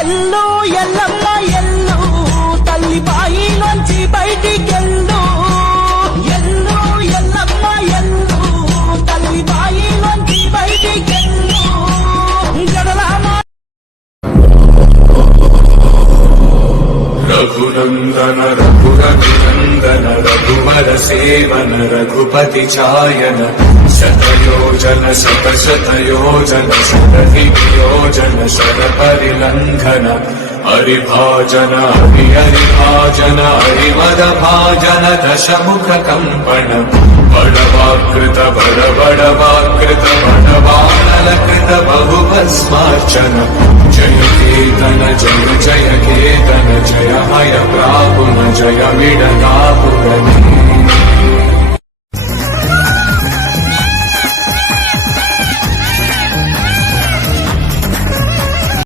ఎల్లు ఎల్లమ్మ ఎల్లు తల్లి బాయిలోంచి బయటికెళ్ళు. ఎల్లు ఎల్లమ్మ ఎల్లు తల్లి బాయిలోంచి బయటికెళ్ళు. రఘునందన రఘురఘునందన రఘువర సేవన రఘుపతి ఛాయన శతయోజన శతశతయోజన శతదివ్యోజన శరపరిలంఘన హరిభాజన హరిహరిభాజన హరిమదభాజన దశముఖ కంపణ బడవాకృత బడబడవాకృత బడవానలకృత బహుభస్మార్చన జయ కేతన జయ జయ కేతన జయ హయ ప్రాపున జయ విడనాపురనే